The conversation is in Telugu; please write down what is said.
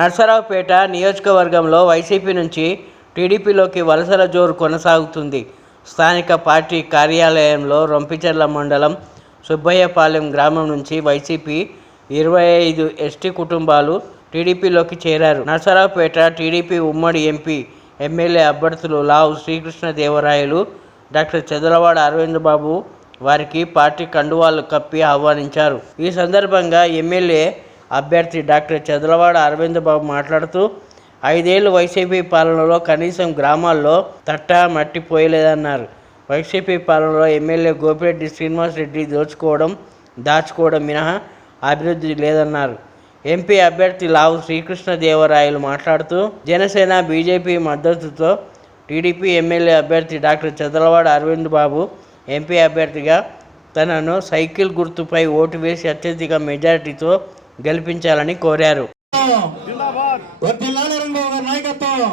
నర్సరావుపేట నియోజకవర్గంలో వైసీపీ నుంచి టీడీపీలోకి వలసల జోరు కొనసాగుతుంది. స్థానిక పార్టీ కార్యాలయంలో రొంపిచెర్ల మండలం సుబ్బయ్యపాలెం గ్రామం నుంచి వైసీపీ 25 ఎస్టీ కుటుంబాలు టీడీపీలోకి చేరారు. నర్సరావుపేట టీడీపీ ఉమ్మడి ఎంపీ, ఎమ్మెల్యే అభ్యర్థులు లావు శ్రీకృష్ణదేవరాయలు, డాక్టర్ చదలవాడ అరవింద్ బాబు వారికి పార్టీ కండువాలు కప్పి ఆహ్వానించారు. ఈ సందర్భంగా ఎమ్మెల్యే అభ్యర్థి డాక్టర్ చదలవాడ అరవింద్ బాబు మాట్లాడుతూ 5 ఏళ్లు వైసీపీ పాలనలో కనీసం గ్రామాల్లో తట్ట మట్టి పోయలేదన్నారు. వైసీపీ పాలనలో ఎమ్మెల్యే గోపిరెడ్డి శ్రీనివాసరెడ్డి దాచుకోవడం మినహా అభివృద్ధి లేదన్నారు. ఎంపీ అభ్యర్థి లావు శ్రీకృష్ణదేవరాయలు మాట్లాడుతూ జనసేన, బీజేపీ మద్దతుతో టీడీపీ ఎమ్మెల్యే అభ్యర్థి డాక్టర్ చదలవాడ అరవింద్ బాబు ఎంపీ అభ్యర్థిగా తనను సైకిల్ గుర్తుపై ఓటు వేసి అత్యధిక మెజారిటీతో గెలిపించాలని కోరారు. నాయకత్వం